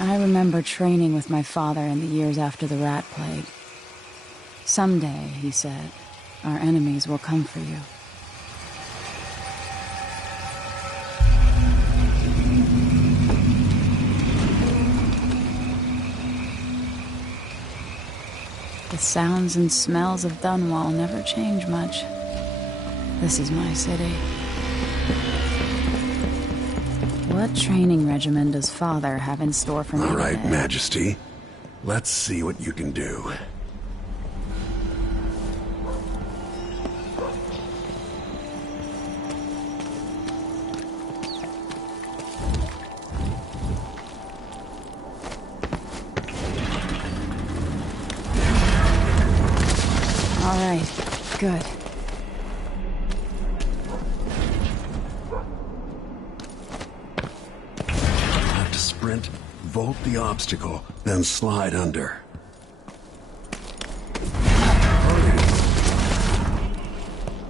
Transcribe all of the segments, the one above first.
I remember training with my father in the years after the rat plague. Someday, he said, our enemies will come for you. The sounds and smells of Dunwall never change much. This is my city. What training regimen does Father have in store for me All right, today? Majesty. Let's see what you can do. All right, good. Have to sprint, vault the obstacle, then slide under.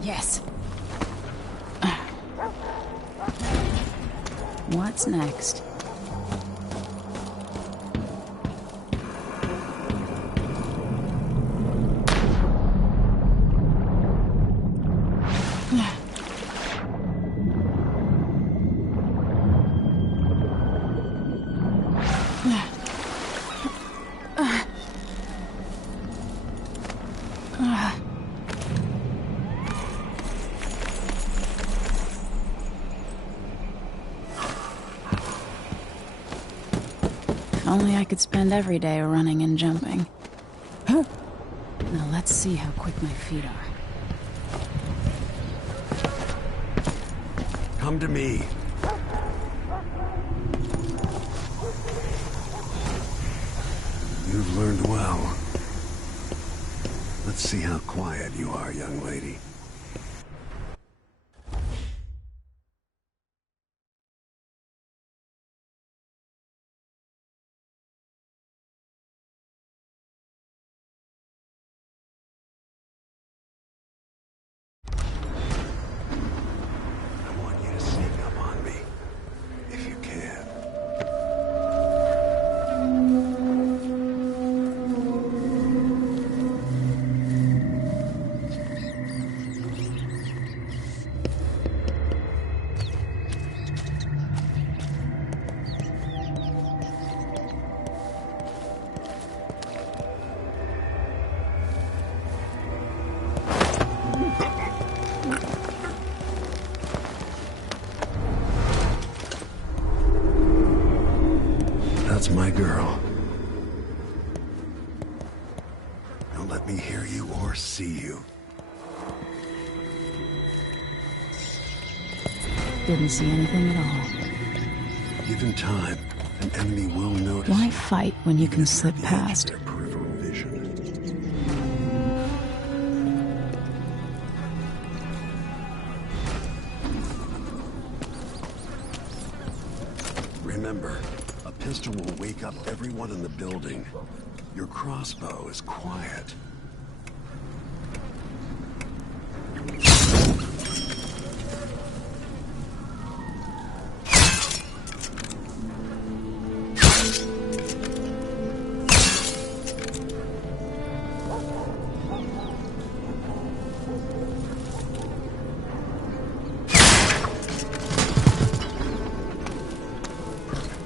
Yes. What's next? If only I could spend every day running and jumping. Now let's see how quick my feet are. Come to me. You've learned well. Let's see how quiet you are, young lady. I want you to sneak up on me, if you can. That's my girl. Don't let me hear you or see you. Didn't see anything at all. Given time, an enemy will notice. Why fight when you can slip At the edge of past? their peripheral vision. Remember, a pistol will wake up everyone in the building. Your crossbow is quiet.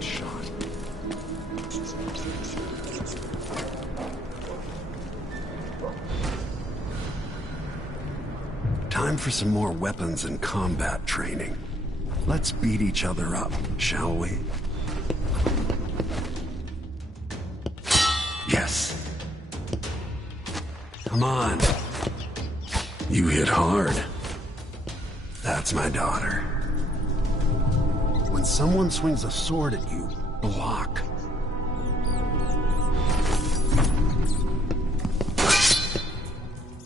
Shot. Time for some more weapons and combat training. Let's beat each other up, shall we? Yes. Come on. You hit hard. That's my daughter. When someone swings a sword at you, block.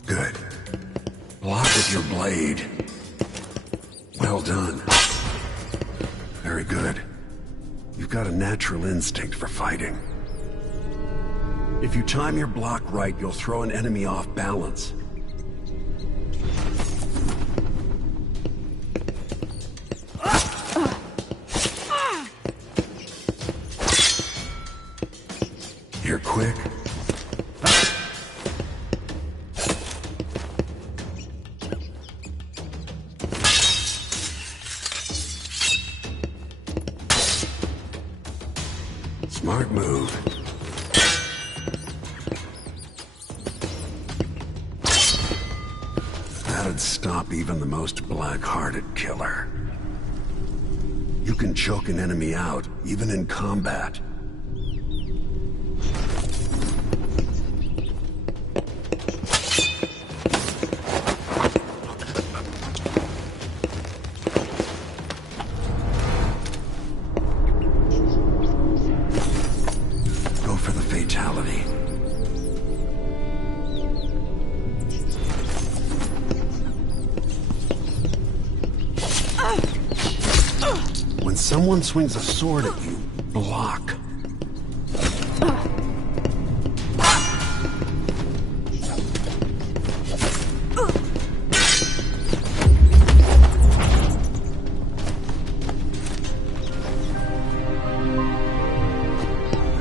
Good. Block with your blade. Well done. Very good. You've got a natural instinct for fighting. If you time your block right, you'll throw an enemy off balance. quick? Smart move. That'd stop even the most black-hearted killer. You can choke an enemy out, even in combat. Go for the fatality. When someone swings a sword at you, block.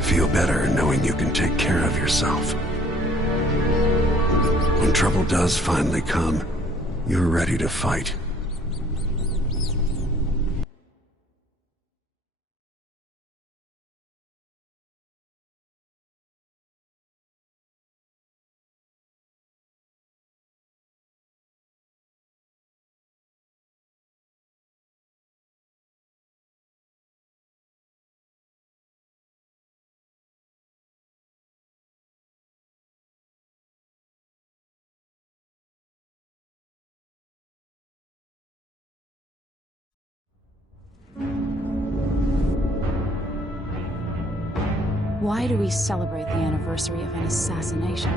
Feel better knowing you can take care of yourself. When trouble does finally come, you're ready to fight. Why do we celebrate the anniversary of an assassination?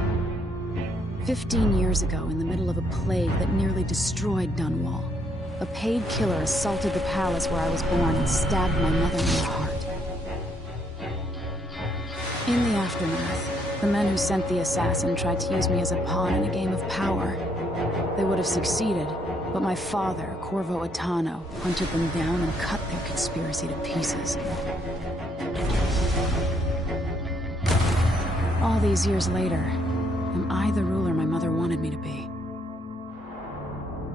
15 years ago, in the middle of a plague that nearly destroyed Dunwall, a paid killer assaulted the palace where I was born and stabbed my mother in the heart. In the aftermath, the men who sent the assassin tried to use me as a pawn in a game of power. They would have succeeded, but my father, Corvo Attano, hunted them down and cut their conspiracy to pieces. All these years later, am I the ruler my mother wanted me to be?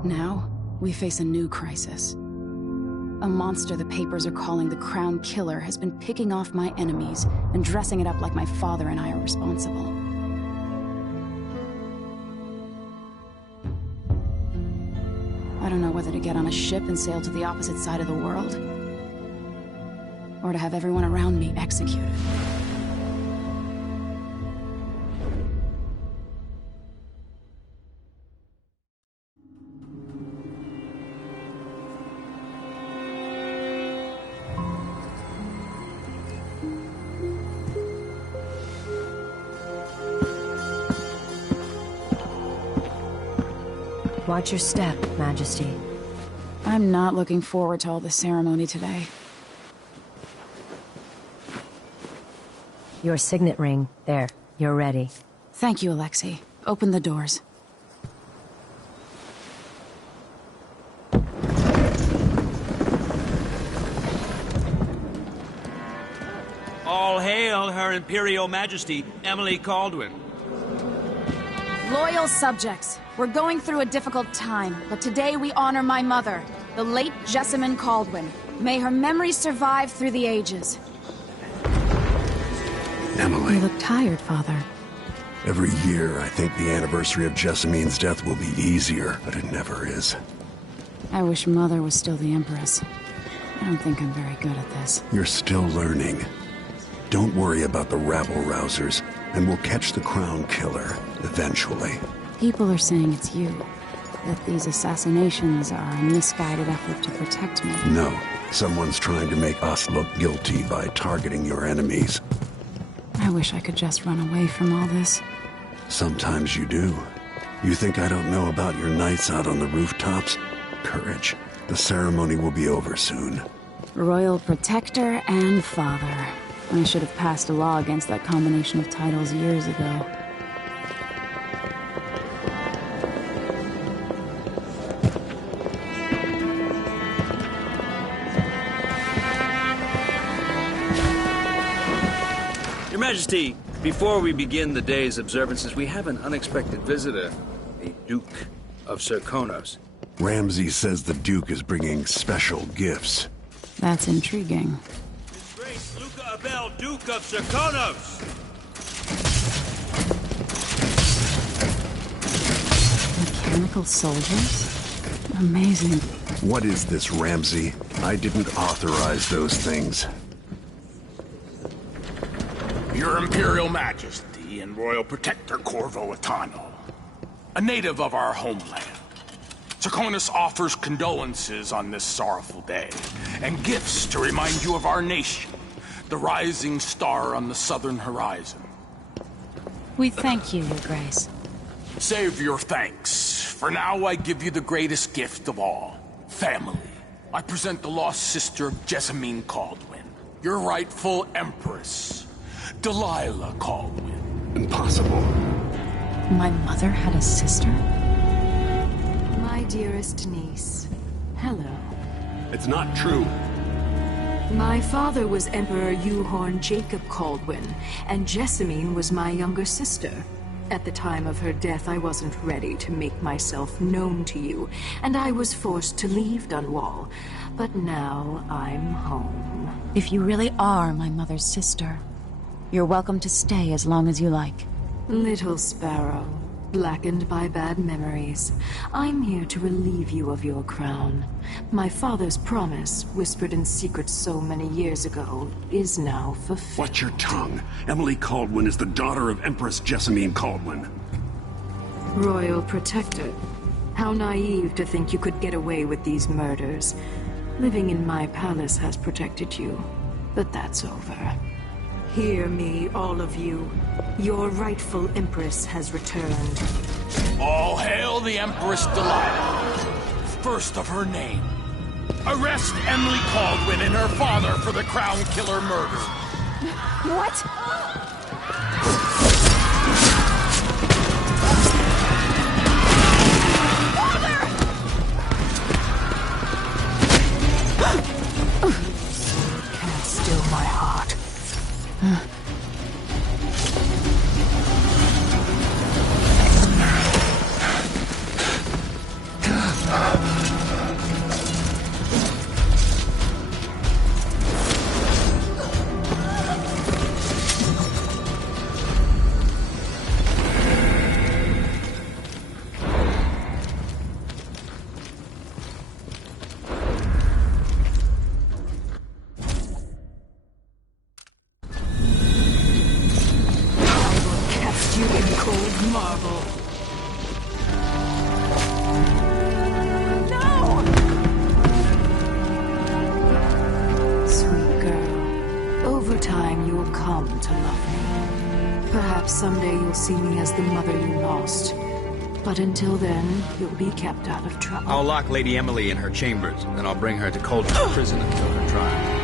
Now, we face a new crisis. A monster the papers are calling the Crown Killer has been picking off my enemies and dressing it up like my father and I are responsible. I don't know whether to get on a ship and sail to the opposite side of the world, or to have everyone around me executed. Watch your step, Majesty. I'm not looking forward to all the ceremony today. Your signet ring. There. You're ready. Thank you, Alexei. Open the doors. All hail Her Imperial Majesty, Emily Caldwin. Loyal subjects, we're going through a difficult time, but today we honor my mother, the late Jessamine Caldwin. May her memory survive through the ages. Emily. You look tired, Father. Every year, I think the anniversary of Jessamine's death will be easier, but it never is. I wish Mother was still the Empress. I don't think I'm very good at this. You're still learning. Don't worry about the rabble-rousers, and we'll catch the Crown Killer, eventually. People are saying it's you. That these assassinations are a misguided effort to protect me. No, someone's trying to make us look guilty by targeting your enemies. I wish I could just run away from all this. Sometimes you do. You think I don't know about your nights out on the rooftops? Courage. The ceremony will be over soon. Royal Protector and Father. I should have passed a law against that combination of titles years ago. Your Majesty, Before we begin the day's observances, we have an unexpected visitor, the Duke of Serkonos. Ramsey says the Duke is bringing special gifts. That's intriguing. His Grace Luca Abel, Duke of Serkonos! Mechanical soldiers? Amazing. What is this, Ramsey? I didn't authorize those things. Your Imperial Majesty and Royal Protector Corvo Atano, a native of our homeland. Serkonos offers condolences on this sorrowful day, and gifts to remind you of our nation, the rising star on the southern horizon. We thank you, Your Grace. Save your thanks. For now, I give you the greatest gift of all, family. I present the lost sister of Jessamine Caldwin, your rightful Empress, Delilah Caldwin. Impossible. My mother had a sister? My dearest niece, hello. It's not true. My father was Emperor Euhorn Jacob Caldwin, and Jessamine was my younger sister. At the time of her death, I wasn't ready to make myself known to you, and I was forced to leave Dunwall. But now I'm home. If you really are my mother's sister, you're welcome to stay as long as you like. Little sparrow, blackened by bad memories, I'm here to relieve you of your crown. My father's promise, whispered in secret so many years ago, is now fulfilled. Watch your tongue. Emily Caldwin is the daughter of Empress Jessamine Caldwin. Royal Protector, how naive to think you could get away with these murders. Living in my palace has protected you, but that's over. Hear me, all of you. Your rightful Empress has returned. All hail the Empress Delilah, first of her name. Arrest Emily Caldwin and her father for the Crown Killer murder. What? Can't still my heart. Someday you'll see me as the mother you lost. But until then, you'll be kept out of trouble. I'll lock Lady Emily in her chambers, then I'll bring her to Cauldron Prison until her trial.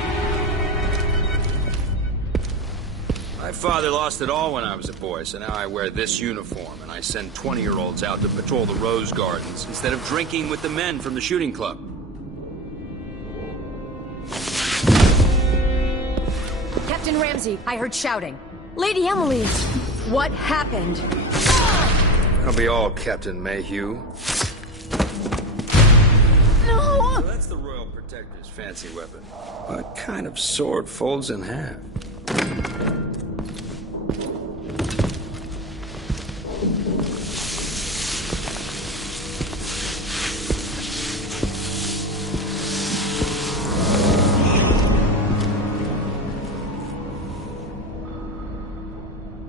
My father lost it all when I was a boy, so now I wear this uniform, and I send 20-year-olds out to patrol the rose gardens instead of drinking with the men from the shooting club. Captain Ramsey, I heard shouting. Lady Emily, what happened? That'll be all, Captain Mayhew. No! So that's the Royal Protector's fancy weapon. What kind of sword folds in half?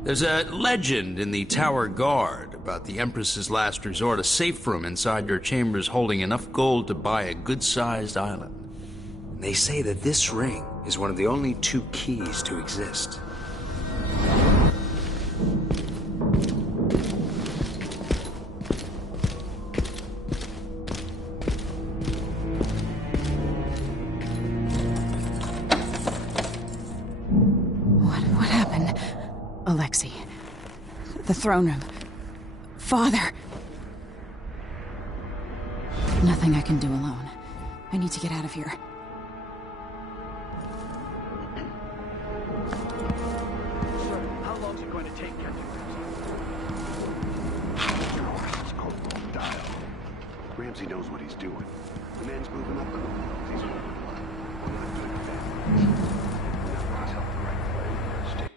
There's a legend in the Tower Guard about the Empress's last resort, a safe room inside your chambers holding enough gold to buy a good-sized island. And they say that this ring is one of the only 2 keys to exist. What happened? Alexei. The throne room. Father. Nothing I can do alone. I need to get out of here. How long's it going to Ramsey knows what he's doing. The man's moving up on him. He's moving up. We're not doing that. Now he's helped the right way. Stay.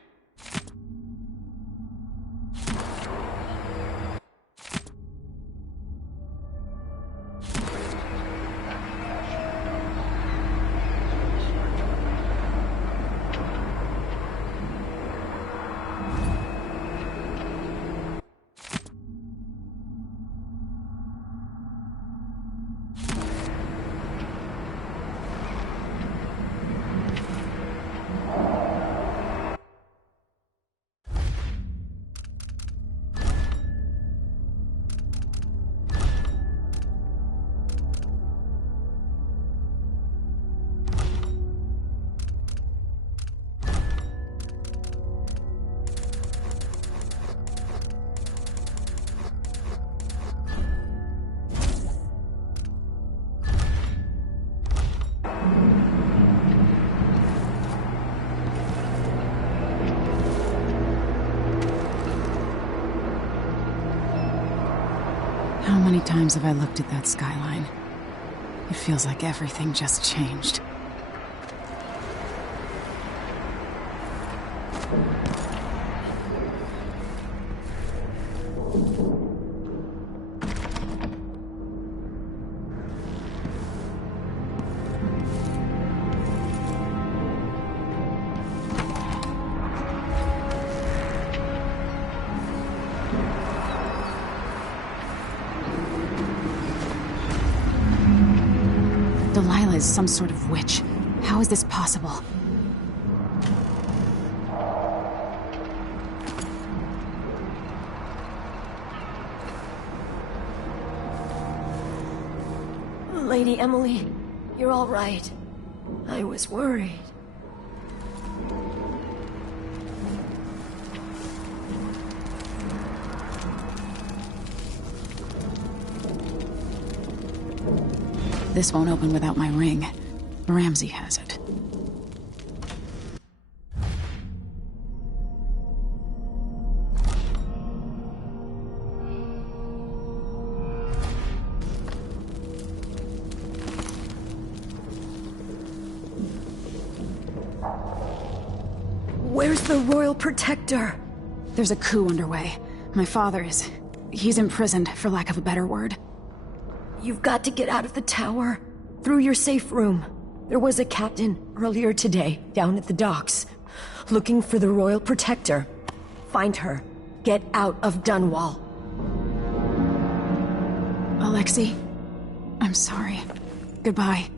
How many times have I looked at that skyline? It feels like everything just changed. Delilah is some sort of witch. How is this possible? Lady Emily, you're all right. I was worried. This won't open without my ring. Ramsey has it. Where's the Royal Protector? There's a coup underway. My father is... he's imprisoned, for lack of a better word. You've got to get out of the tower. Through your safe room. There was a captain earlier today, down at the docks, looking for the Royal Protector. Find her. Get out of Dunwall. Alexei, I'm sorry. Goodbye.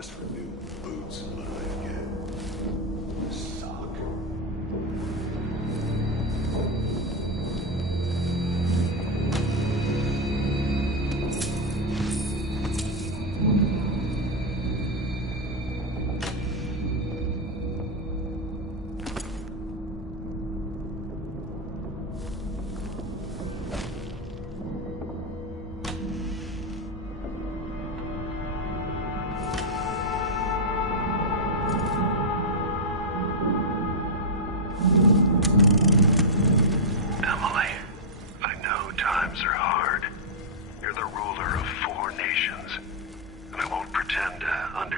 For new boots, what do I get? Sock.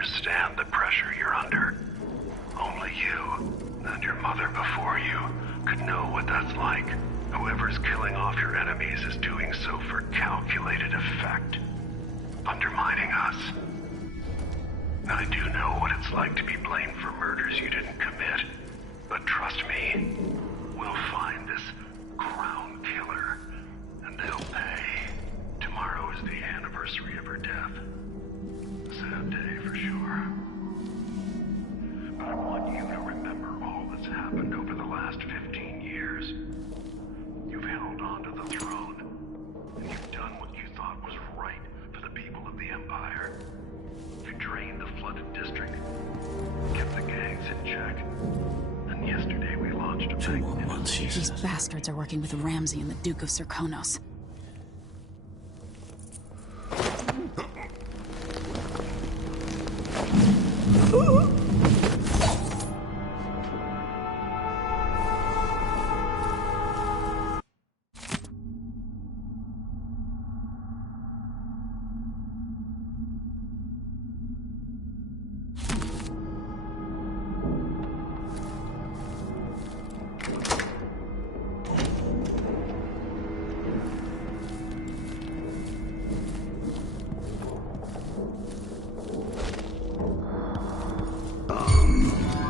understand the pressure you're under. Only you, and your mother before you, could know what that's like. Whoever's killing off your enemies is doing so for calculated effect, undermining us. I do know what it's like to be blamed for murders you didn't commit, but trust me, we'll find this crown killer, and they'll pay. Tomorrow is the anniversary of her death. A sad day for sure. But I want you to remember all that's happened over the last 15 years. You've held on to the throne, and you've done what you thought was right for the people of the Empire. Empire. You drained the flooded district, kept the gangs in check, and yesterday we launched a 2 more months, These bastards are working with Ramsey and the Duke of Serkonos.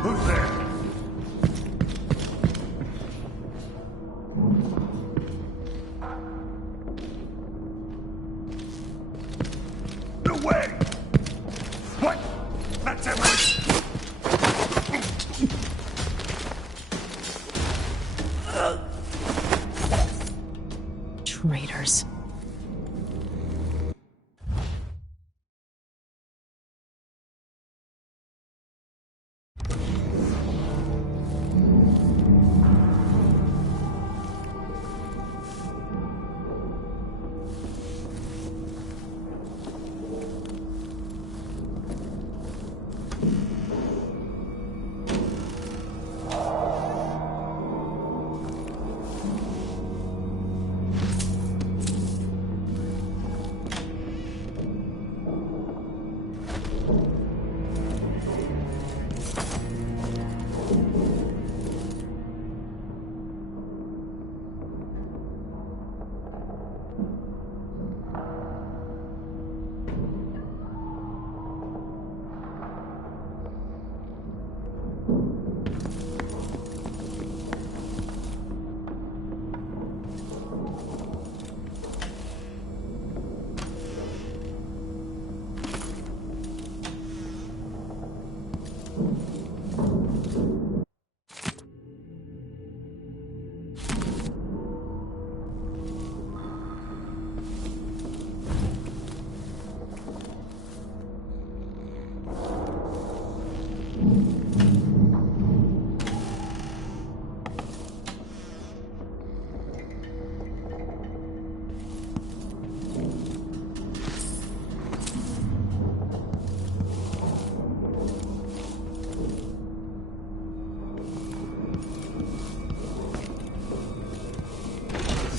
Who's there? No way! What? That's everything! Traitors.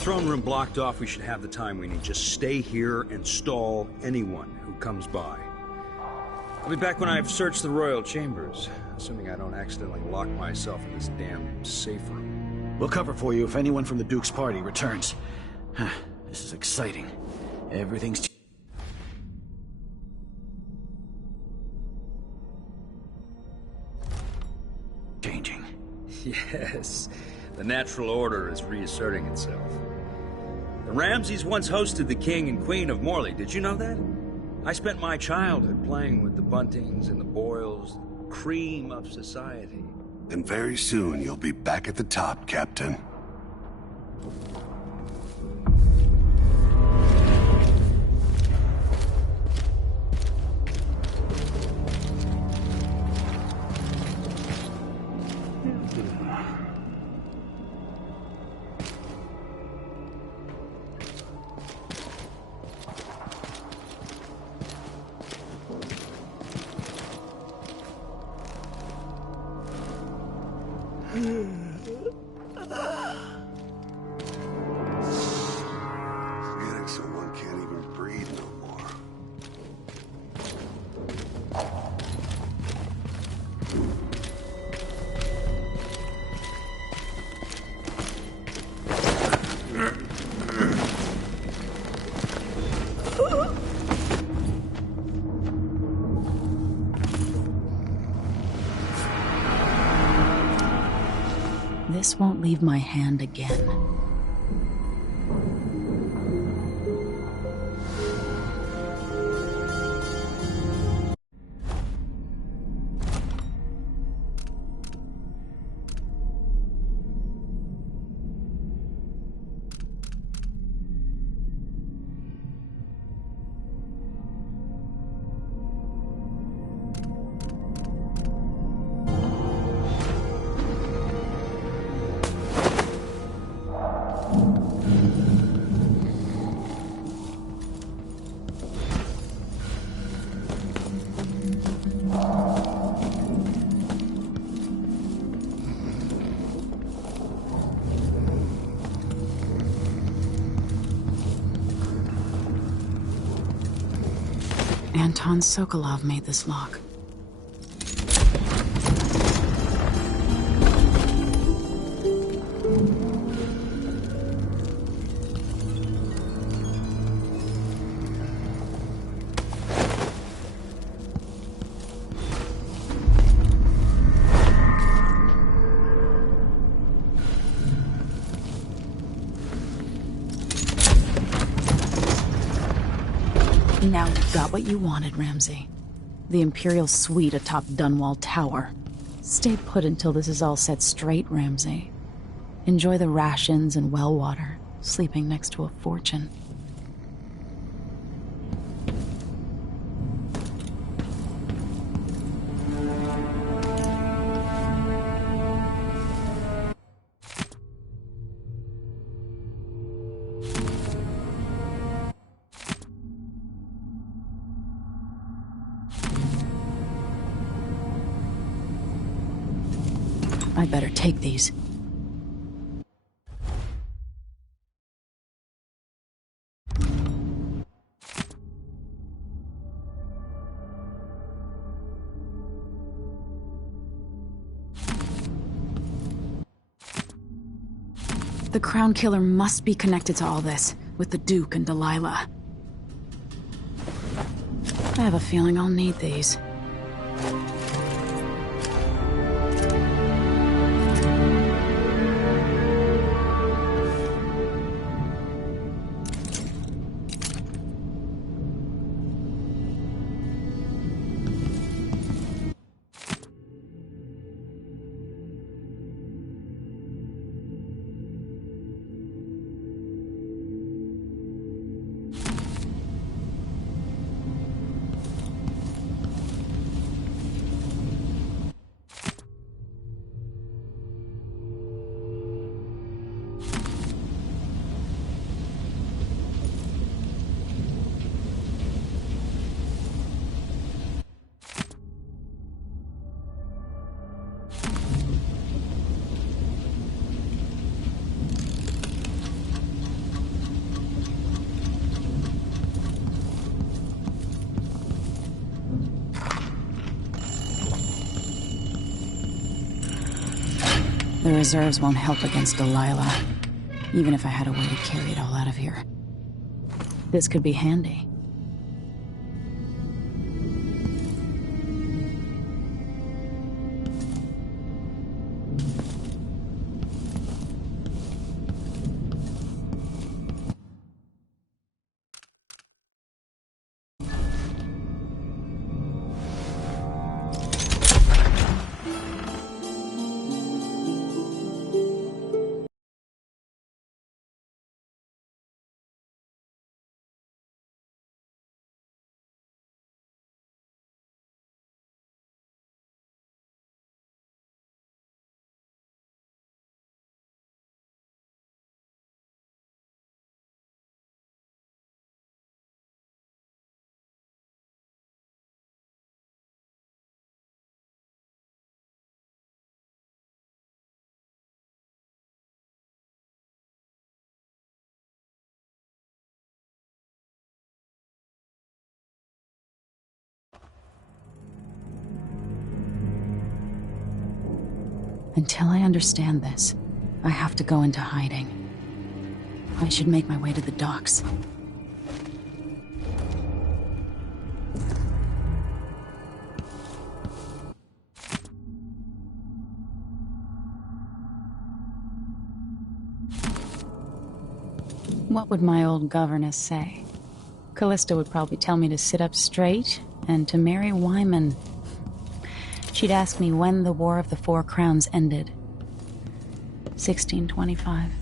Throne room blocked off, we should have the time we need. Just stay here and stall anyone who comes by. I'll be back when I've searched the royal chambers, assuming I don't accidentally lock myself in this damn safe room. We'll cover for you if anyone from the Duke's party returns. This is exciting. Everything's... changing. Yes, the natural order is reasserting itself. The Ramseys once hosted the King and Queen of Morley. Did you know that? I spent my childhood playing with the Buntings and the Boyles, the cream of society. And very soon you'll be back at the top, Captain. Getting so one can't even breathe no more. This won't leave my hand again. Anton Sokolov made this lock. Now you got what you wanted, Ramsey. The Imperial suite atop Dunwall Tower. Stay put until this is all set straight, Ramsey. Enjoy the rations and well water, sleeping next to a fortune. I better take these. The Crown Killer must be connected to all this, with the Duke and Delilah. I have a feeling I'll need these. The reserves won't help against Delilah, even if I had a way to carry it all out of here. This could be handy. Until I understand this, I have to go into hiding. I should make my way to the docks. What would my old governess say? Callista would probably tell me to sit up straight and to marry Wyman. She'd ask me when the War of the Four Crowns ended. 1625.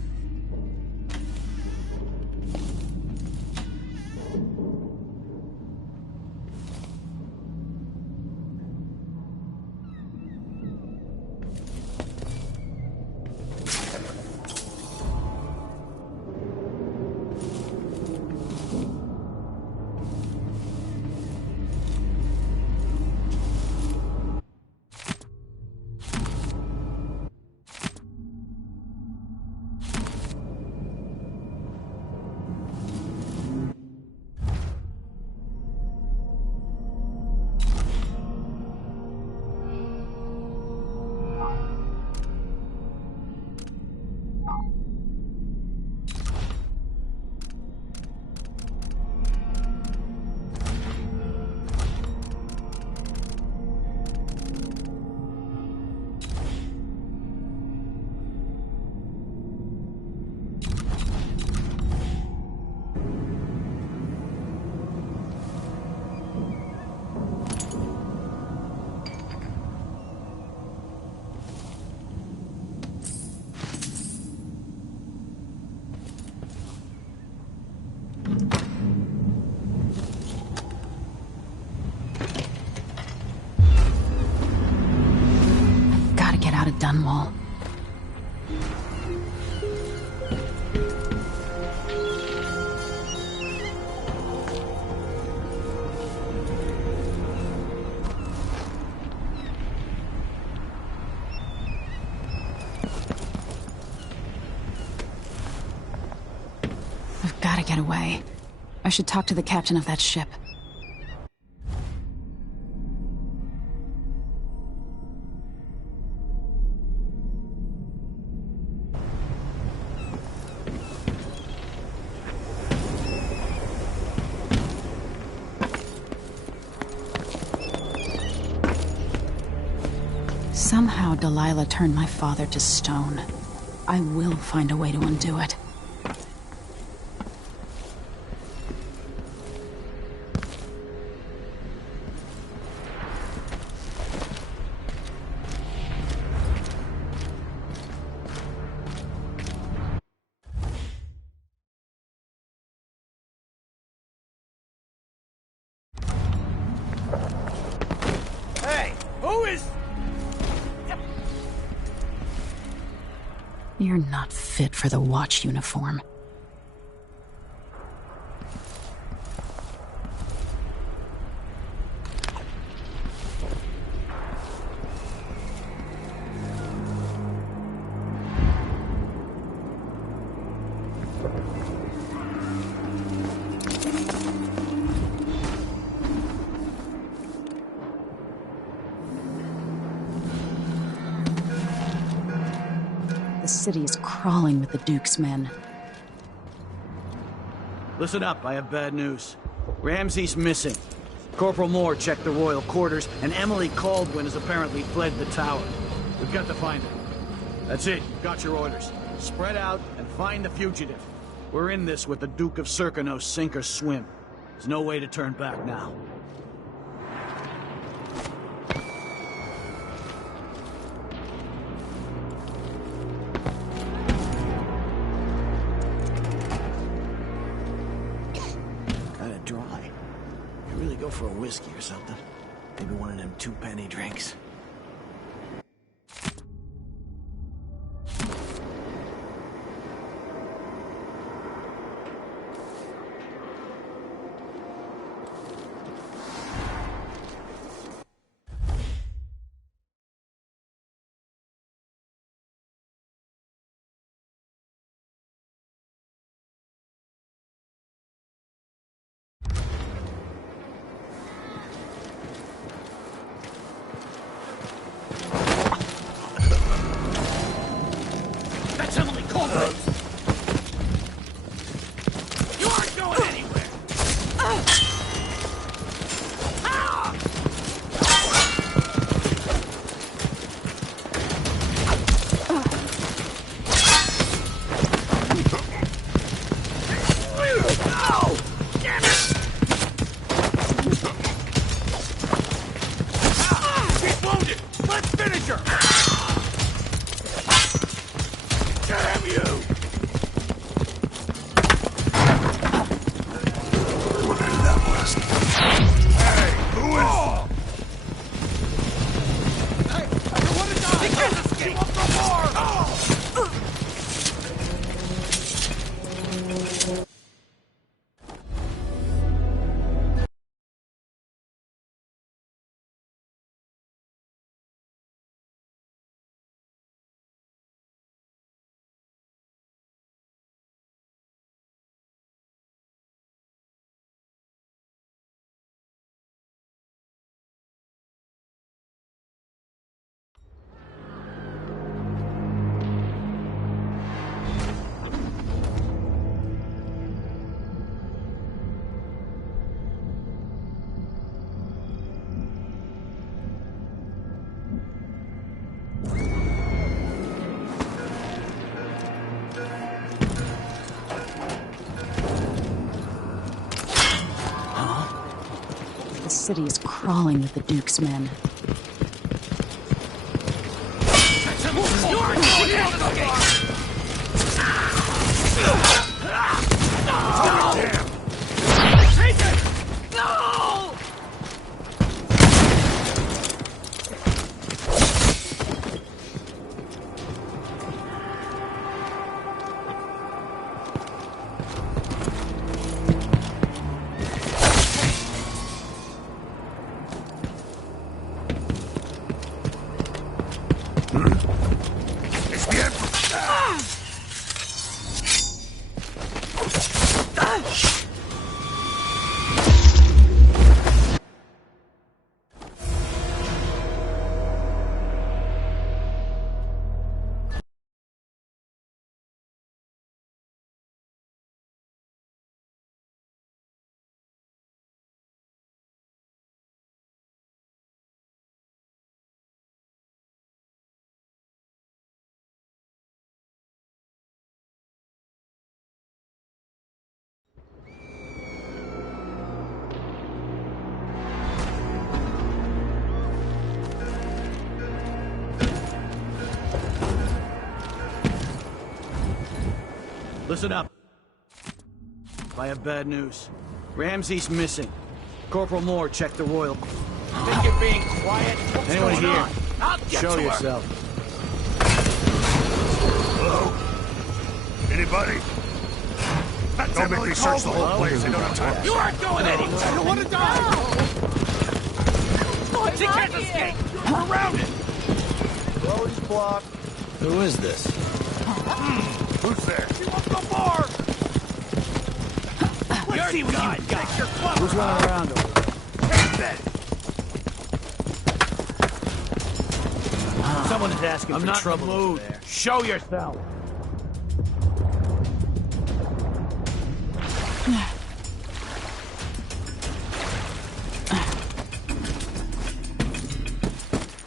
Dunwall. I've got to get away. I should talk to the captain of that ship. Somehow Delilah turned my father to stone. I will find a way to undo it. You're not fit for the watch uniform. The city is crawling with the Duke's men. Listen up, I have bad news. Ramsey's missing. Corporal Moore checked the royal quarters, and Emily Caldwin has apparently fled the tower. We've got to find her. That's it, you've got your orders. Spread out and find the fugitive. We're in this with the Duke of Serkonos, sink or swim. There's no way to turn back now. Kinda dry. Could really go for a whiskey or something. Maybe one of them two-penny drinks. The city is crawling with the Duke's men. Listen up. I have bad news. Ramsey's missing. Corporal Moore checked the royal... Think you're being quiet? What's Anyone going here? on? I'll get Show to her. yourself. Hello? Anybody? Don't make me search the whole place. I don't have time. You aren't going anywhere. I don't want to die. She can't escape. We're around it. Road's blocked. Who is this? Who's there? She wants no more. Let's see what you got. Your club. Who's running around over there? Take that. Someone is asking for trouble over there. Show yourself.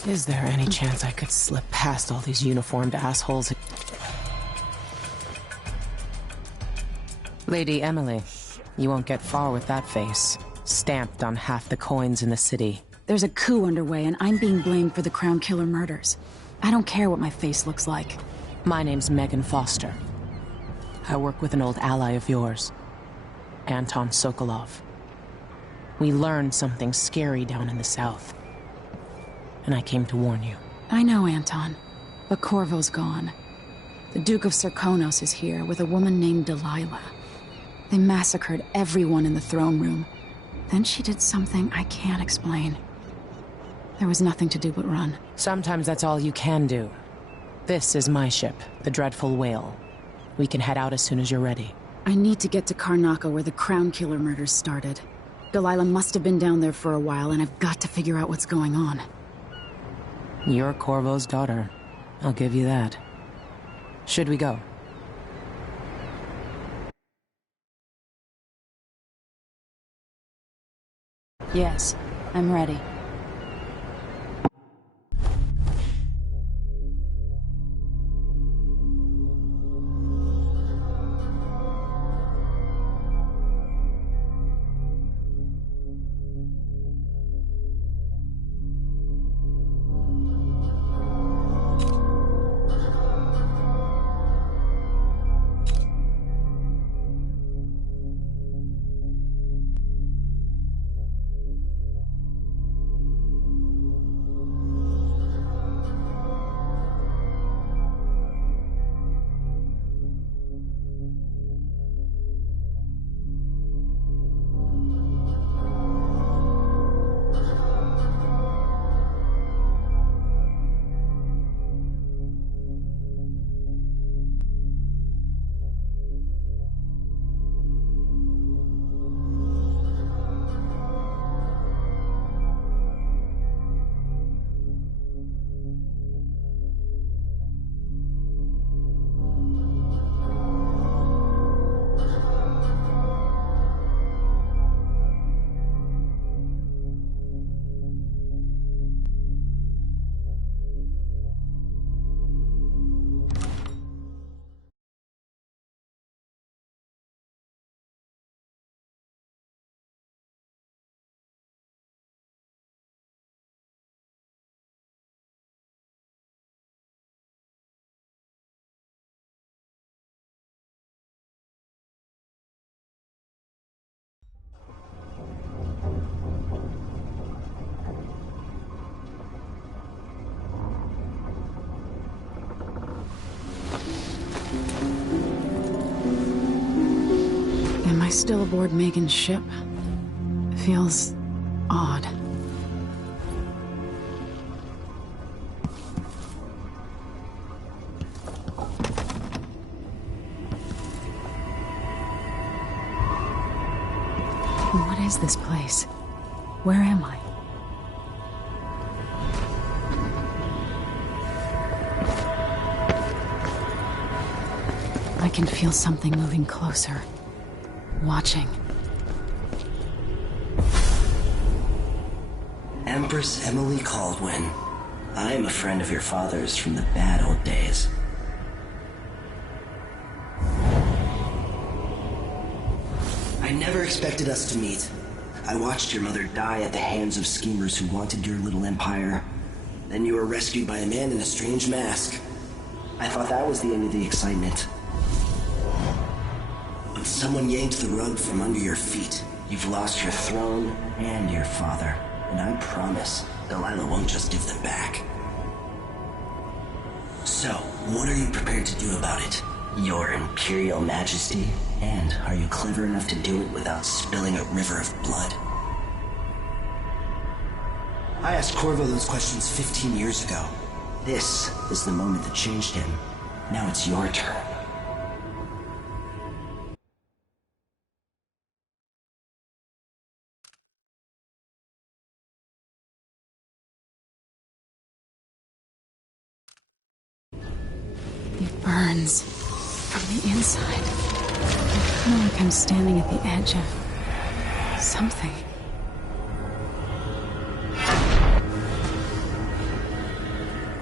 Is there any chance I could slip past all these uniformed assholes? Lady Emily, you won't get far with that face. Stamped on half the coins in the city. There's a coup underway, and I'm being blamed for the Crown Killer murders. I don't care what my face looks like. My name's Megan Foster. I work with an old ally of yours, Anton Sokolov. We learned something scary down in the south, and I came to warn you. I know, Anton, but Corvo's gone. The Duke of Serkonos is here with a woman named Delilah. They massacred everyone in the throne room. Then she did something I can't explain. There was nothing to do but run. Sometimes that's all you can do. This is my ship, the Dreadful Whale. We can head out as soon as you're ready. I need to get to Karnaca where the Crown Killer murders started. Delilah must have been down there for a while, and I've got to figure out what's going on. You're Corvo's daughter. I'll give you that. Should we go? Yes, I'm ready. Am I still aboard Megan's ship? It feels odd. What is this place? Where am I? I can feel something moving closer. Watching. Empress Emily Caldwin. I am a friend of your father's from the bad old days. I never expected us to meet. I watched your mother die at the hands of schemers who wanted your little empire. Then you were rescued by a man in a strange mask. I thought that was the end of the excitement. Someone yanked the rug from under your feet. You've lost your throne and your father. And I promise, Delilah won't just give them back. So, what are you prepared to do about it? Your Imperial Majesty? And are you clever enough to do it without spilling a river of blood? I asked Corvo those questions 15 years ago. This is the moment that changed him. Now it's your turn. It burns from the inside. I feel like I'm standing at the edge of something.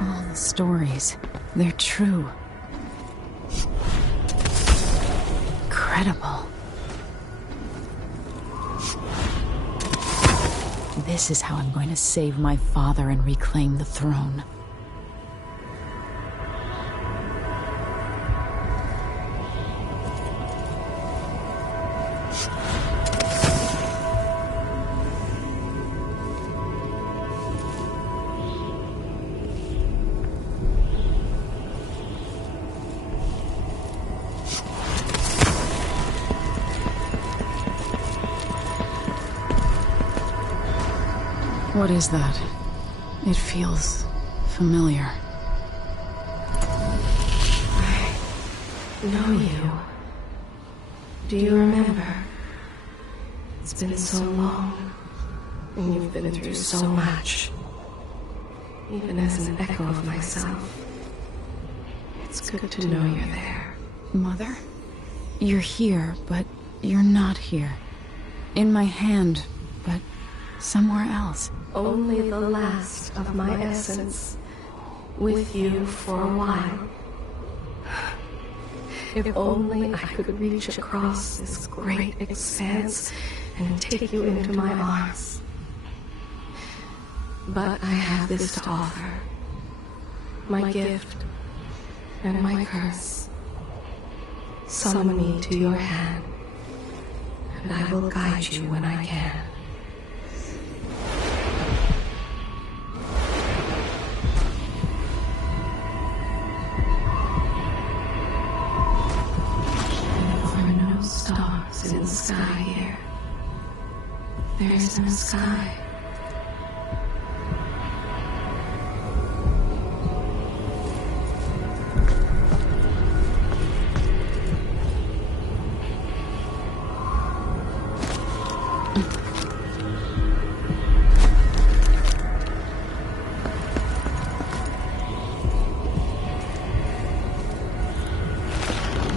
All the stories, they're true. Incredible. This is how I'm going to save my father and reclaim the throne. What is that? It feels familiar. I know you. Do you remember? It's been so long, and you've been through so much. Even as an echo of myself, it's good to know you're there. Mother? You're here, but you're not here. In my hand, but somewhere else. Only the last of my essence, with you for a while. If only I could reach across this great expanse and take you into my arms. But I have this to offer. My gift and my curse. Summon me to your hand, and I will guide you when I can. Stars in the sky here. There's no sky.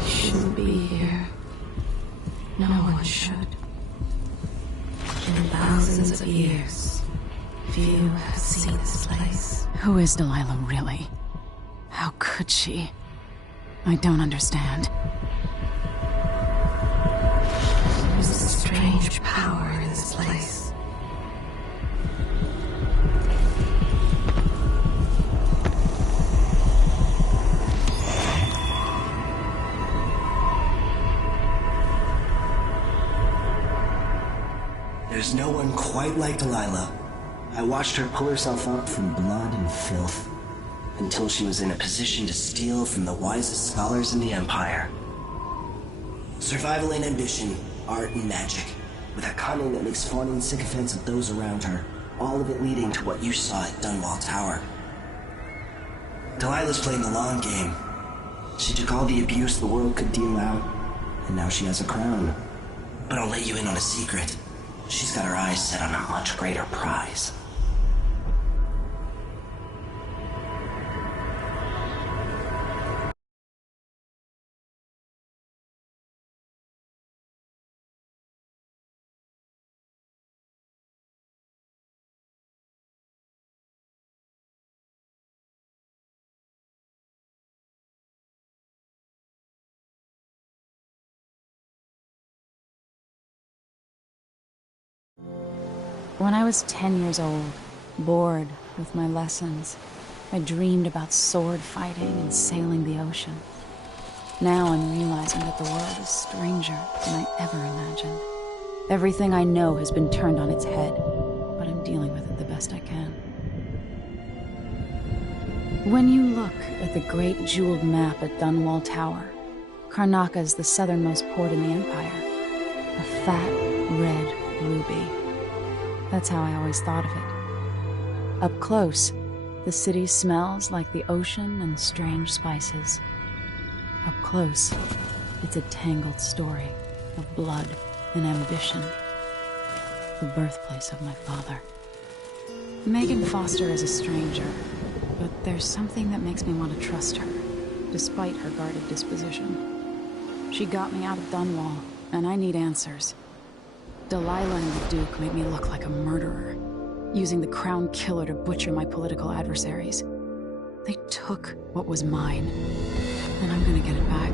You shouldn't be here. No one should. In thousands of years, few have seen this place. Who is Delilah, really? How could she? I don't understand. There's a strange power in this place. There's no one quite like Delilah. I watched her pull herself up from blood and filth, until she was in a position to steal from the wisest scholars in the Empire. Survival and ambition, art and magic, with a cunning that makes fawning sycophants of those around her, all of it leading to what you saw at Dunwall Tower. Delilah's playing the long game. She took all the abuse the world could deal out, and now she has a crown. But I'll let you in on a secret. She's got her eyes set on a much greater prize. When I was 10 years old, bored with my lessons, I dreamed about sword fighting and sailing the ocean. Now I'm realizing that the world is stranger than I ever imagined. Everything I know has been turned on its head, but I'm dealing with it the best I can. When you look at the great jeweled map at Dunwall Tower, Karnaca is the southernmost port in the Empire. A fat, red ruby. That's how I always thought of it. Up close, the city smells like the ocean and strange spices. Up close, it's a tangled story of blood and ambition. The birthplace of my father. Megan Foster is a stranger, but there's something that makes me want to trust her, despite her guarded disposition. She got me out of Dunwall, and I need answers. Delilah and the Duke made me look like a murderer, using the Crown Killer to butcher my political adversaries. They took what was mine, and I'm gonna get it back.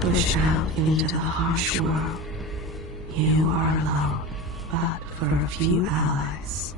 Push out into the harsh world. You are alone, but for a few allies.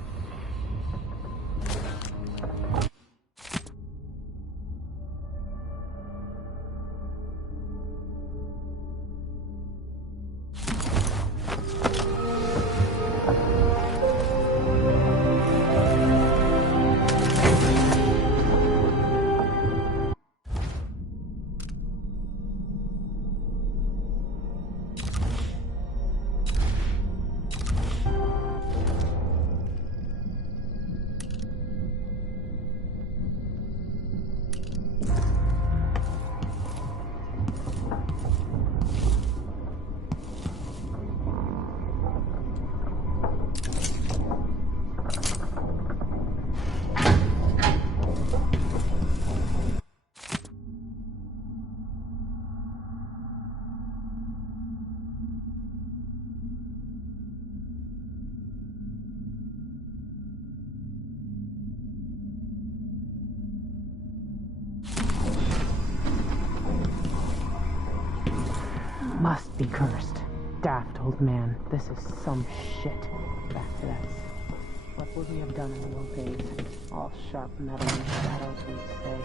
Must be cursed. Daft old man, this is some shit. Back to that. What would we have done in the old days? All sharp metal and shadows, we'd say.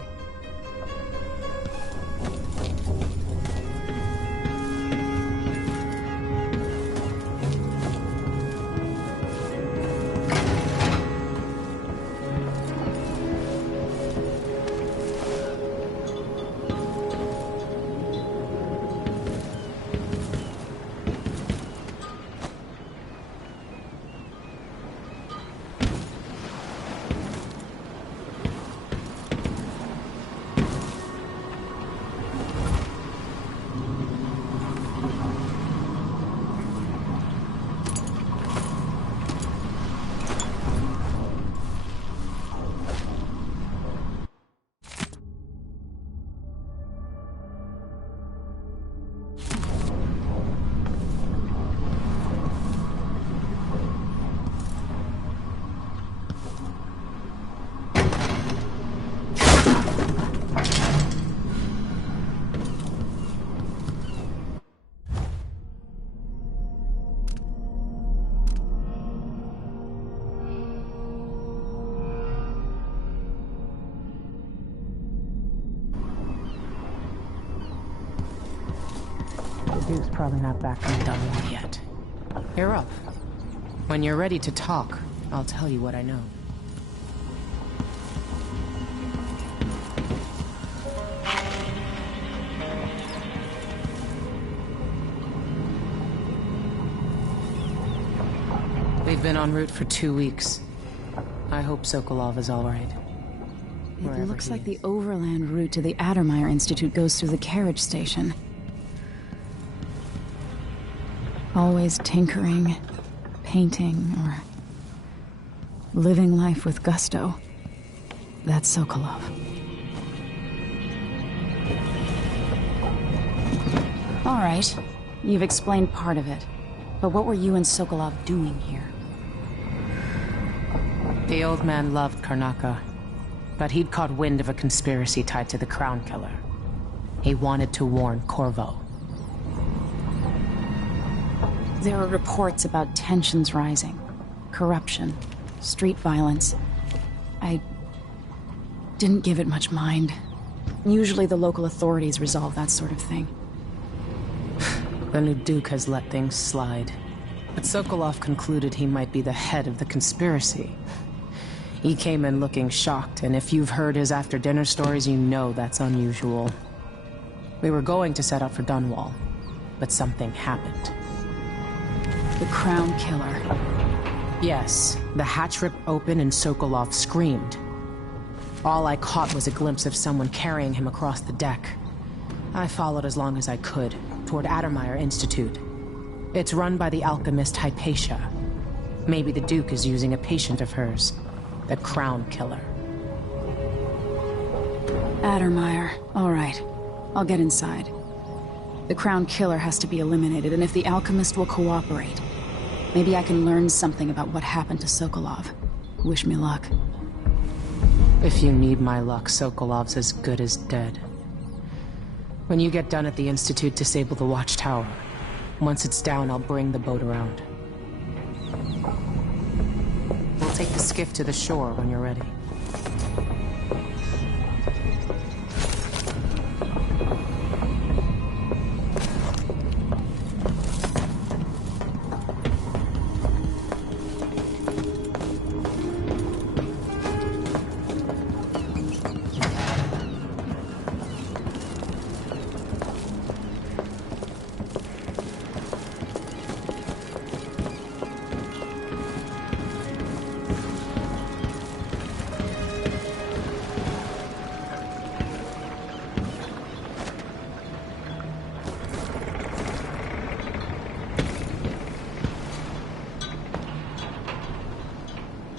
Duke's probably not back from Dunwall yet. You're up. When you're ready to talk, I'll tell you what I know. We've been en route for 2 weeks. I hope Sokolov is all right. It looks like the overland route to the Addermeyer Institute goes through the carriage station. Always tinkering, painting, or living life with gusto. That's Sokolov. All right, you've explained part of it. But what were you and Sokolov doing here? The old man loved Karnaca, but he'd caught wind of a conspiracy tied to the Crown Killer. He wanted to warn Corvo. There are reports about tensions rising, corruption, street violence. I didn't give it much mind. Usually the local authorities resolve that sort of thing. The new Duke has let things slide. But Sokolov concluded he might be the head of the conspiracy. He came in looking shocked, and if you've heard his after-dinner stories, you know that's unusual. We were going to set out for Dunwall, but something happened. The Crown Killer. Yes, the hatch ripped open and Sokolov screamed. All I caught was a glimpse of someone carrying him across the deck. I followed as long as I could, toward Addermeyer Institute. It's run by the alchemist Hypatia. Maybe the Duke is using a patient of hers, the Crown Killer. Addermeyer. All right. I'll get inside. The Crown Killer has to be eliminated, and if the alchemist will cooperate, maybe I can learn something about what happened to Sokolov. Wish me luck. If you need my luck, Sokolov's as good as dead. When you get done at the Institute, disable the watchtower. Once it's down, I'll bring the boat around. We'll take the skiff to the shore when you're ready.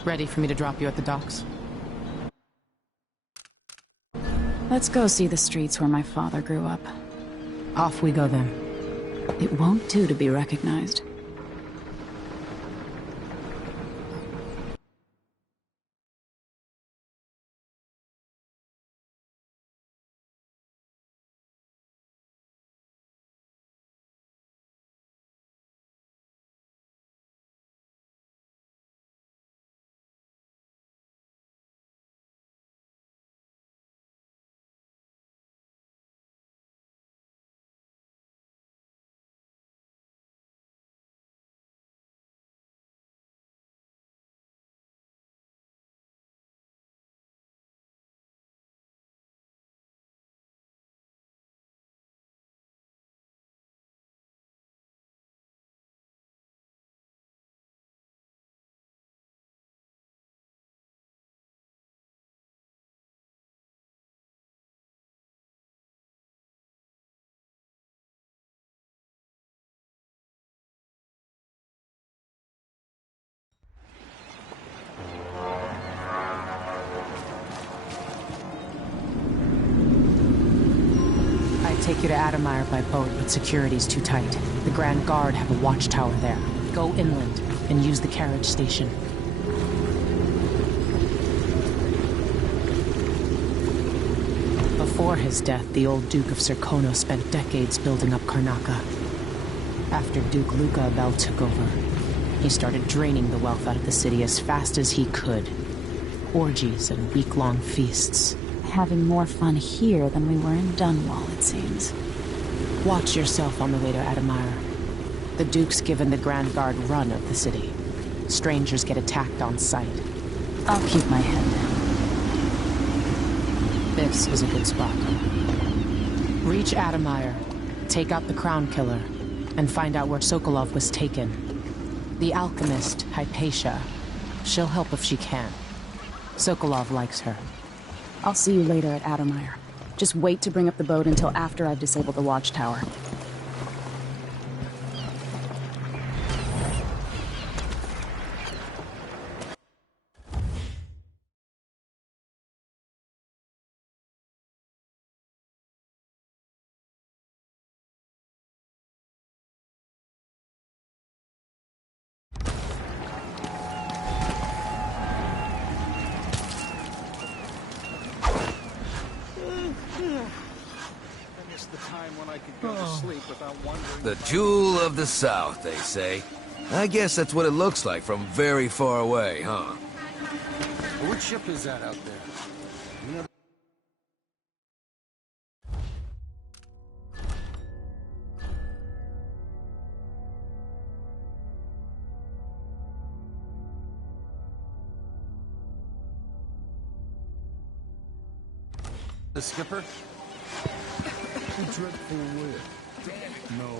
Ready for me to drop you at the docks? Let's go see the streets where my father grew up. Off we go then. It won't do to be recognized. Take you to Addermeyer by boat, but security's too tight. The Grand Guard have a watchtower there. Go inland and use the carriage station. Before his death, the old Duke of Serkonos spent decades building up Karnaca. After Duke Luca Abel took over, he started draining the wealth out of the city as fast as he could. Orgies and week-long feasts. Having more fun here than we were in Dunwall, it seems. Watch yourself on the way to Admire. The Duke's given the Grand Guard run of the city. Strangers get attacked on sight. I'll keep my head down. This is a good spot. Reach Admire, take out the Crown Killer, and find out where Sokolov was taken. The alchemist, Hypatia. She'll help if she can. Sokolov likes her. I'll see you later at Admire. Just wait to bring up the boat until after I've disabled the watchtower. The jewel of the South, they say. I guess that's what it looks like from very far away, huh? Which ship is that out there? You know... The skipper? Dreadful wind. No,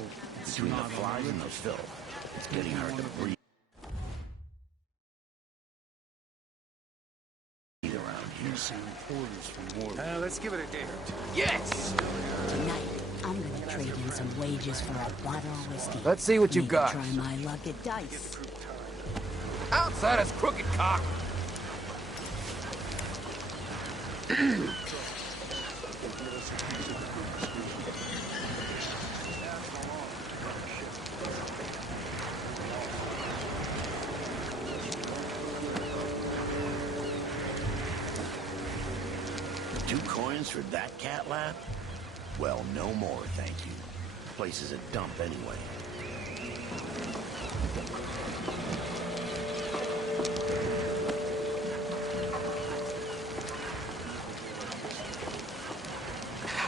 it's between the flies and the filth. It's getting hard to breathe around here. Let's give it a day or two. Yes! Tonight, I'm gonna trade in some wages for a bottle of whiskey. Let's see what you've Maybe got. Try my luck at dice. Outsider's crooked cock! For that cat lap? Well, no more, thank you. The place is a dump anyway.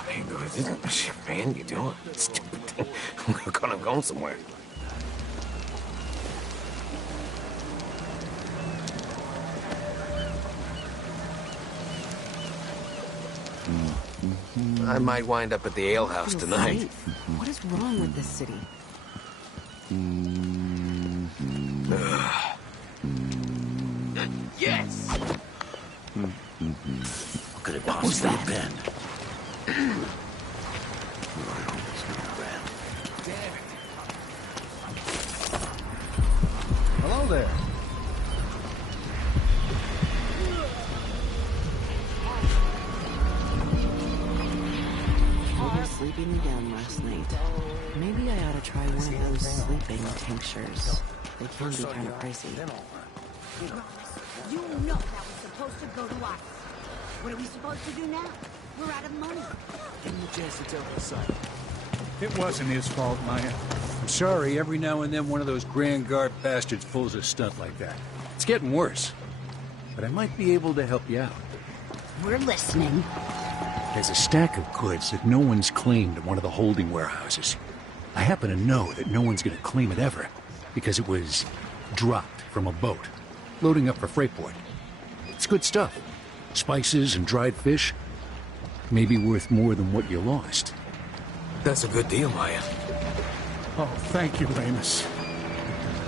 Hey, man, you doing? Stupid thing. I'm gonna go somewhere. I might wind up at the alehouse tonight. What is wrong with this city? Yes! What could it possibly have been? Hello there. Sleeping again last night. Maybe I ought to try one of those sleeping tinctures. They can be kind of pricey. You know that was supposed to go to us. What are we supposed to do now? We're out of money. Give him a chance to tell us something. It wasn't his fault, Maya. I'm sorry, every now and then one of those Grand Guard bastards pulls a stunt like that. It's getting worse. But I might be able to help you out. We're listening. There's a stack of goods that no one's claimed at one of the holding warehouses. I happen to know that no one's gonna claim it ever, because it was dropped from a boat, loading up for Freightport. It's good stuff. Spices and dried fish. Maybe worth more than what you lost. That's a good deal, Maya. Oh, thank you, Ramus.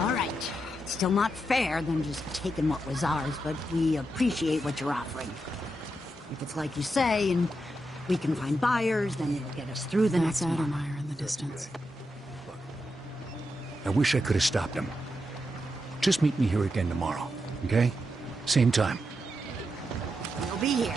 All right. Still not fair than just taking what was ours, but we appreciate what you're offering. If it's like you say, and we can find buyers, then it'll get us through the That's next one. Admire in the distance. I wish I could have stopped him. Just meet me here again tomorrow, okay? Same time. We'll be here.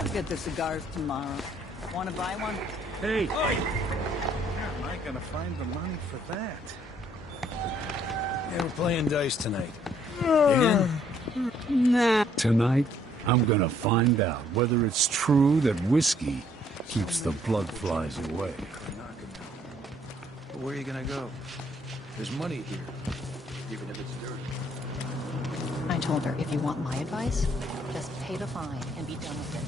I'll get the cigars tomorrow. Want to buy one? Hey! Where am I gonna find the money for that? Yeah, we're playing dice tonight. In? Nah. Tonight? I'm gonna find out whether it's true that whiskey keeps the blood flies away. But where are you gonna go? There's money here, even if it's dirty. I told her, if you want my advice, just pay the fine and be done with it.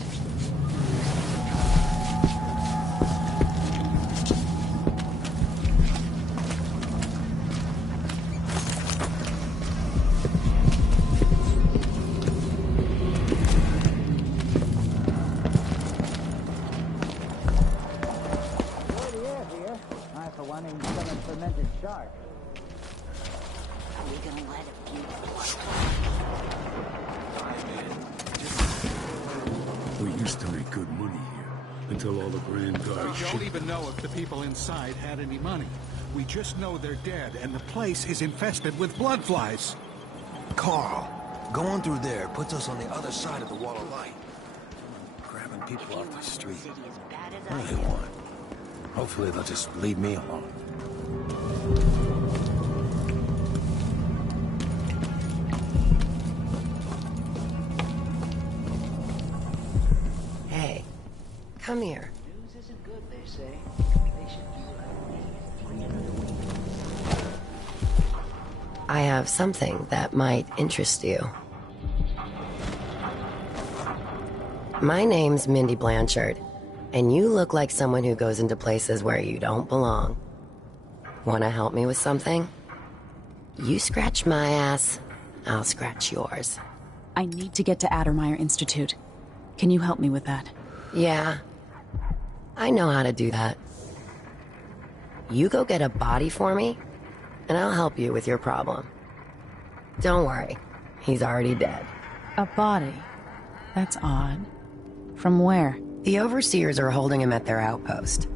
We used to make good money here, until all the Grand Guard We don't even know if the people inside had any money. We just know they're dead, and the place is infested with blood flies. Carl, going through there puts us on the other side of the wall of light. Grabbing people off the street. What do they want? Hopefully they'll just leave me alone. Hey, come here. News isn't good, they say. They should do like me. I have something that might interest you. My name's Mindy Blanchard, and you look like someone who goes into places where you don't belong. Wanna help me with something? You scratch my ass, I'll scratch yours. I need to get to Addermeyer Institute. Can you help me with that? Yeah, I know how to do that. You go get a body for me, and I'll help you with your problem. Don't worry, he's already dead. A body? That's odd. From where? The overseers are holding him at their outpost.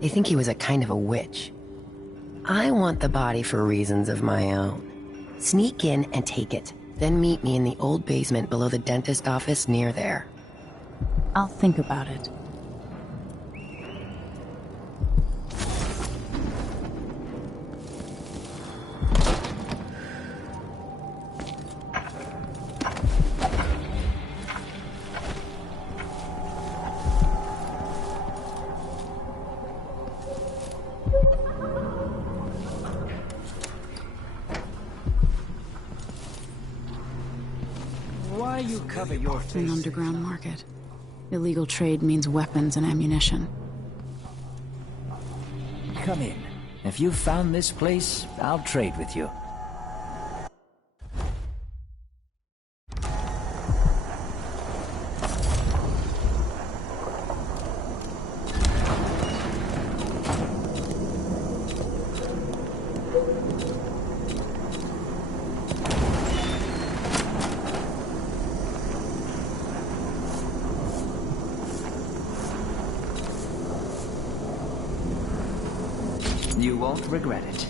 They think he was a kind of a witch. I want the body for reasons of my own. Sneak in and take it, then meet me in the old basement below the dentist office near there. I'll think about it. Why you cover your face? An underground market. Illegal trade means weapons and ammunition. Come in. If you've found this place, I'll trade with you. You won't regret it.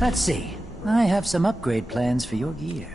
Let's see. I have some upgrade plans for your gear.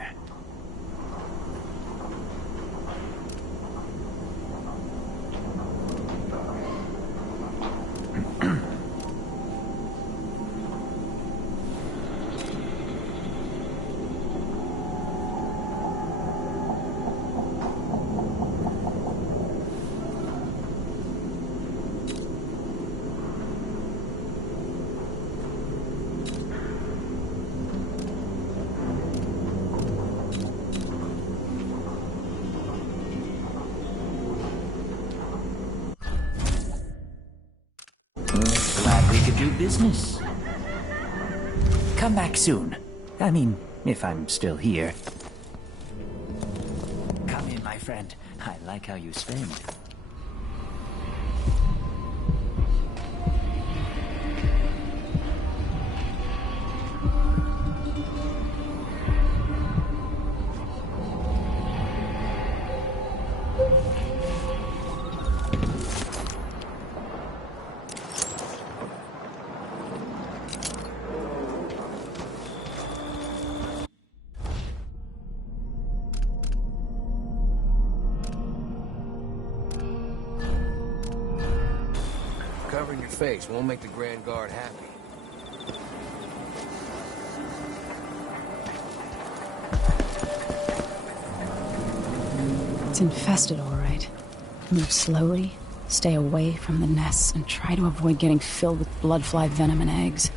Glad we could do business. Come back soon. I mean, if I'm still here. Come in, my friend. I like how you spend. covering your face won't make the Grand Guard happy. It's infested, all right. Move slowly, stay away from the nests, and try to avoid getting filled with bloodfly venom and eggs.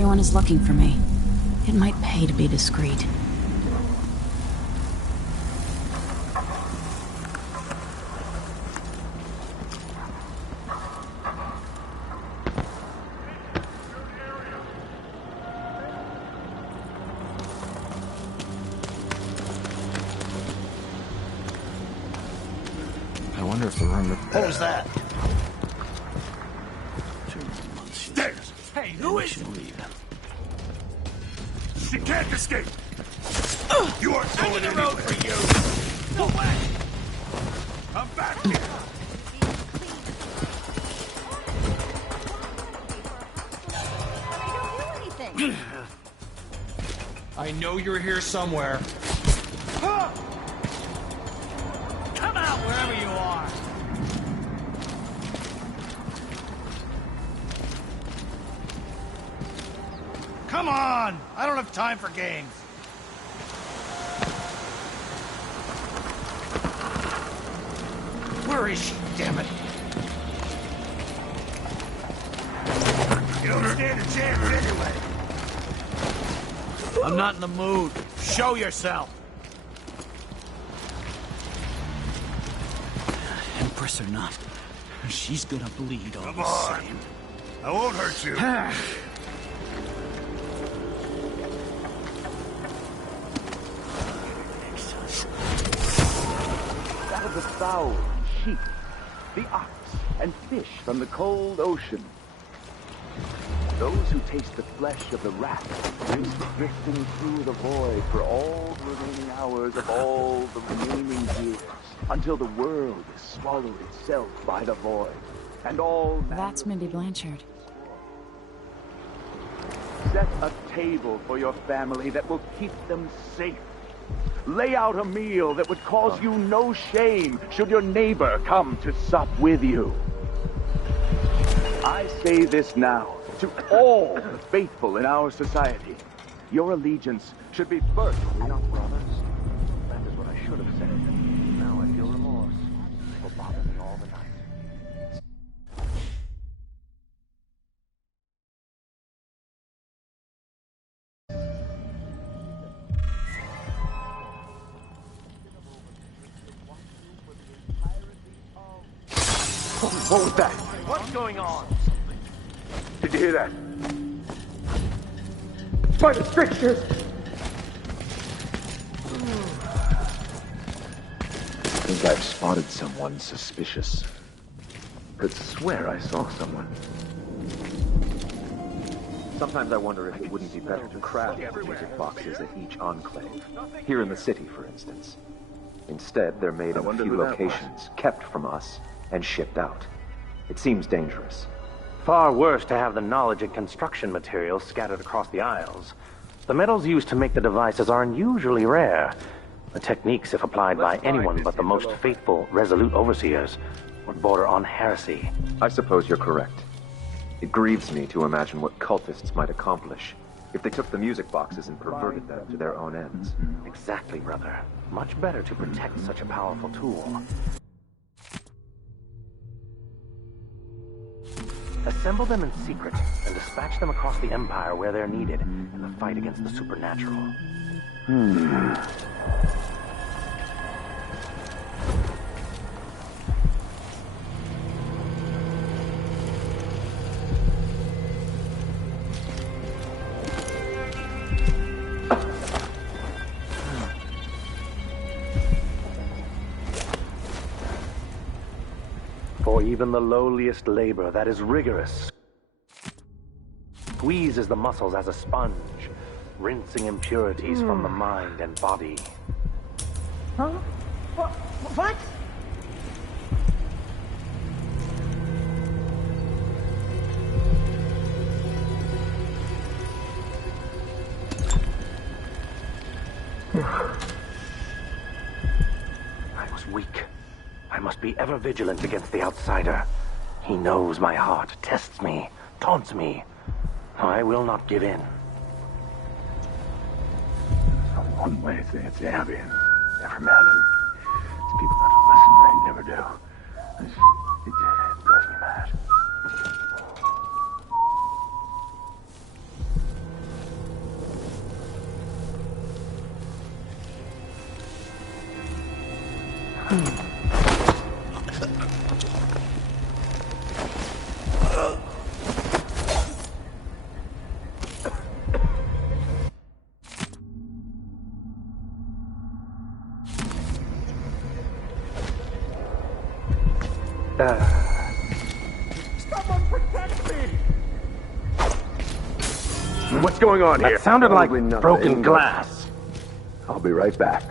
Everyone is looking for me. It might pay to be discreet. I wonder if the room... What was that? Hey, who is it? She can't escape! You are going the road for you! No way! I'm back here! I know you're here somewhere. Come out wherever you are! Come on! I don't have time for games. Where is she, damn it? You don't stand a chance anyway! I'm not in the mood. Show yourself. Empress or not, she's gonna bleed all the same. I won't hurt you. That of the fowl, sheep, the ox, and fish from the cold ocean. Those who taste the flesh of the rat risk drifting through the void for all the remaining hours of all the remaining years, until the world is swallowed itself by the void, and all... That's Mindy Blanchard. Set a table for your family that will keep them safe. Lay out a meal that would cause you no shame should your neighbor come to sup with you. I say this now to all the faithful in our society. Your allegiance should be first. Enough, brothers. That is what I should have said. Now I feel remorse. It will bother me all the night. What was that? What's going on? Did you hear that? By the strictures! I think I've spotted someone suspicious. Could swear I saw someone. Sometimes I wonder if it wouldn't be better to craft music boxes at each enclave. Here in the city, for instance. Instead, they're made in a few locations, kept from us, and shipped out. It seems dangerous. Far worse to have the knowledge and construction materials scattered across the Isles. The metals used to make the devices are unusually rare. The techniques, if applied by anyone but the most faithful, resolute overseers, would border on heresy. I suppose you're correct. It grieves me to imagine what cultists might accomplish if they took the music boxes and perverted them to their own ends. Exactly, brother. Much better to protect such a powerful tool. Assemble them in secret and dispatch them across the Empire where they're needed in the fight against the supernatural. For even the lowliest labor that is rigorous squeezes the muscles as a sponge, rinsing impurities from the mind and body. Huh? What? I was weak. I must be ever vigilant against the outsider. He knows my heart, tests me, taunts me. I will not give in. One way it's happy and every man and people got to listen, they never do. It drives me mad. Someone protect me! What's going on here? That sounded like Probably nothing. broken glass. I'll be right back.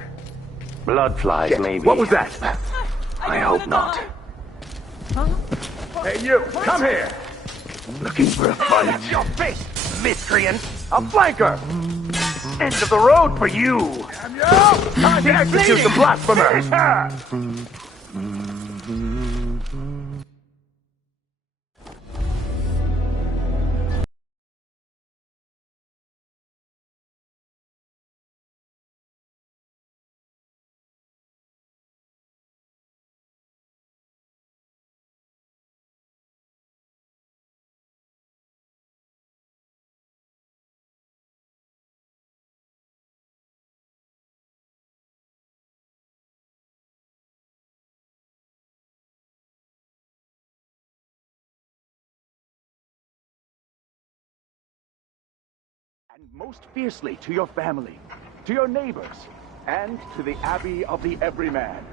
Blood flies, Shit, maybe. what was that? I hope not. Hey, you! Come here! Looking for a fight? Your face, miscreant! A flanker! End of the road for you! Damn you! Time to execute the blasphemer! And most fiercely to your family, to your neighbors, and to the Abbey of the Everyman.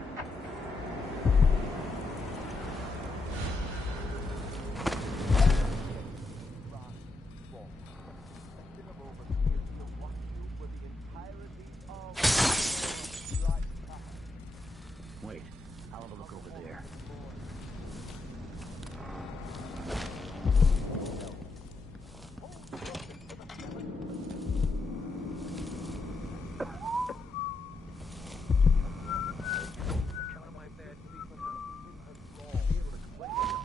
Wait, I'll have a look over there.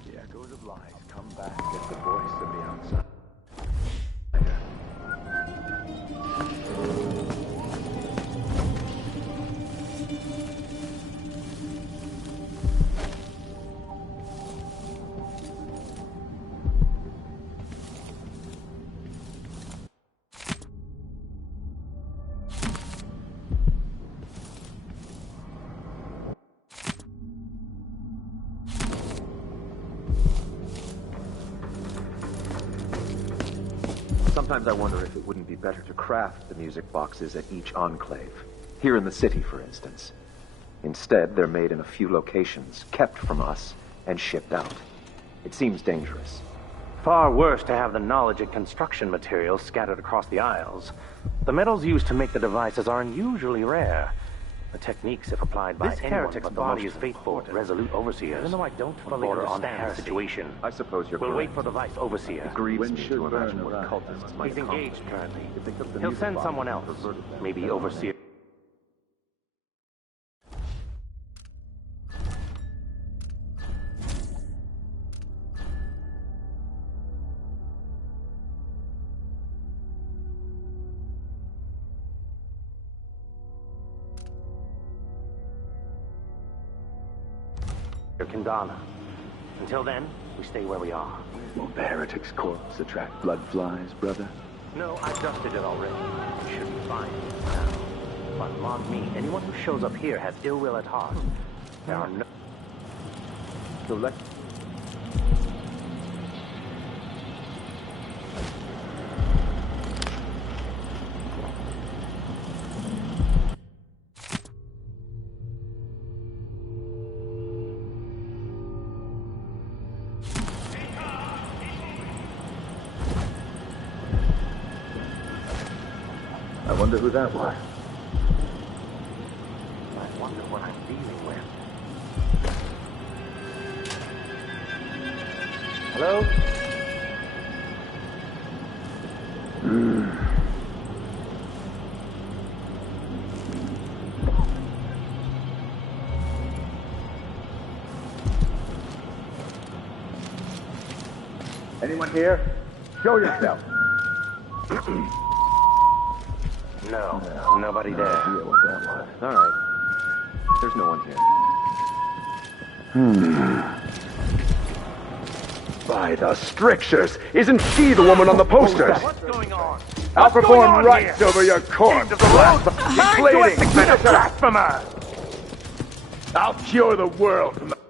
The echoes of lies come back as the voice of the outside. Sometimes I wonder if it wouldn't be better to craft the music boxes at each enclave. Here in the city, for instance. Instead, they're made in a few locations, kept from us, and shipped out. It seems dangerous. Far worse to have the knowledge and construction materials scattered across the aisles. The metals used to make the devices are unusually rare. The techniques, if applied by This anyone heretic's but the body most is faithful, resolute overseers. Even though I don't fully Border on understand the heresy. situation, I suppose you're We'll wait correct. for the vice overseer. It grieves me to imagine what cultists might He's engaged accomplish currently. if they took the He'll music send box someone and else, perverted them. maybe overseer. Kendana. Until then, we stay where we are. Won't the heretic's corpse attract blood flies, brother? No, I dusted it already. We should be fine now. But mark me, anyone who shows up here has ill will at heart. There are no... So let... I wonder who that was. I wonder what I'm dealing with. Hello? Anyone here? Show yourself. No, nobody there. Idea what that was. All right. There's no one here. By the strictures! Isn't she the woman on the posters? What's going on? I'll What's going perform on rites here? over your corpse. End of the road. Time to Deflating execute a finisher. blasphemer! I'll cure the world from the